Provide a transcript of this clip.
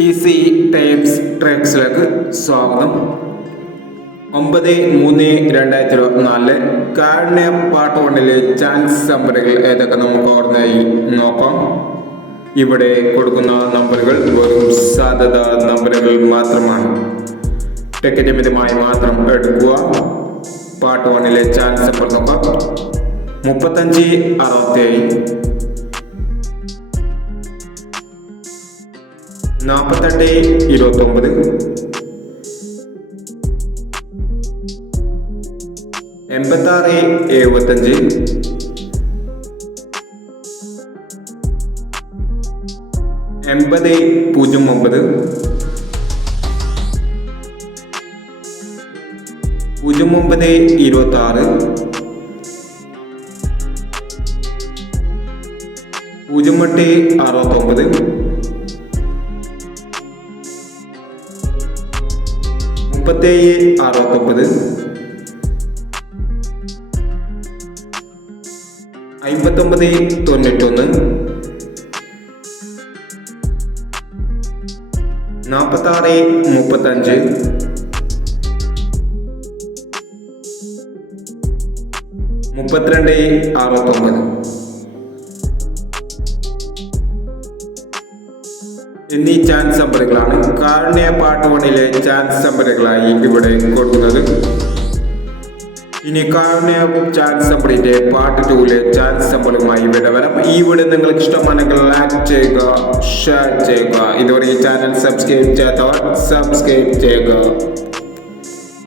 Easy types ട്രിക്സിലേക്ക് സ്വാഗതം. 9/3/2024 കാരുണ്യ part 1-ലെ chance നമ്പറുകൾ ഏതൊക്കെ നമുക്ക് ഓർമ്മയായി നോക്കാം. ഇവിടെ കൊടുക്കുന്ന നമ്പറുകൾ വെറും സാധ്യത നമ്പറുകൾ മാത്രമാണ്. ടിക്കറ്റ് മിതമായി മാത്രം എടുക്കുക. പാർട്ട് 1-ലെ ചാൻസ് നമ്പർ നോക്കാം. 35, 67, 48, 29, 86, 75, 80, 09, 26, 08, 69, 37, 69, 59, 91, 46, 35, 32, 69 എന്നീ ചാൻസ് നമ്പറുകളാണ് കാരുണ്യ പാർട്ട് 1-ലെ ചാൻസ് നമ്പറുകളായി ഇവിടെ കൊടുക്കുന്നത്. ഇനി കാരുണ്യ ചാൻസ് നമ്പറിന്റെ പാർട്ട് 2-ലെ ചാൻസ് നമ്പറുമായി ഇവിടെ വരാം. ഈ വീഡിയോ നിങ്ങൾക്ക് ഇഷ്ടമാണെങ്കിൽ ലൈക്ക് ചെയ്യുക, ഷെയർ ചെയ്യുക. ഇതുവരെ ഈ ചാനൽ സബ്സ്ക്രൈബ് ചെയ്യാത്തവർ സബ്സ്ക്രൈബ് ചെയ്യുക.